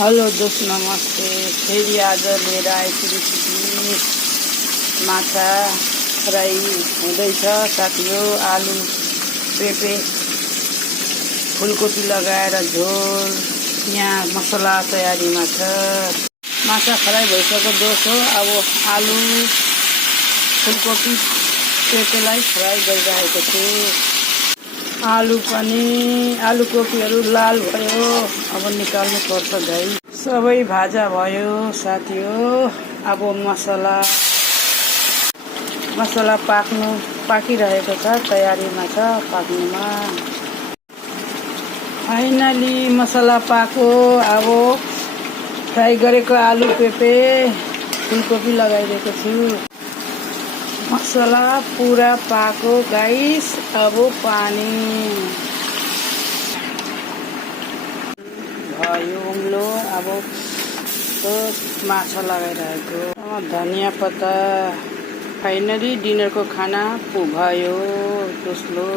Hello दोस्त नमस्ते। फेरि आज लिएर आएको रेसिपी माछा फ्राई हुँदैछ साथीहरु। आलु पेपे फुलकोपी लगाएर झोल, यहाँ मसला तयारीमा छ। माछा फ्राई भइसक्यो दोस्त हो। अब आलु फुलकोपी पेपेलाई फ्राई गरिरहेको छु। आलु कोपीहरू लाल भयो, अब निकाल्नु पर्छ भाइ। सबै भाजा भयो साथी हो। अब मसला पाकिरहेको छ, तयारीमा छ पाक्नुमा। फाइनली मसला पाको। अब फ्राई गरेको आलु पेपे फुलकोपी लगाइदिएको छु। मसला पूरा पाको गाइस। अब पानी भयो उम्लो। अब तो माछा लगाइरहेको धनिया पत्ता। फाइनली डिनरको खाना भयो दोस्रो।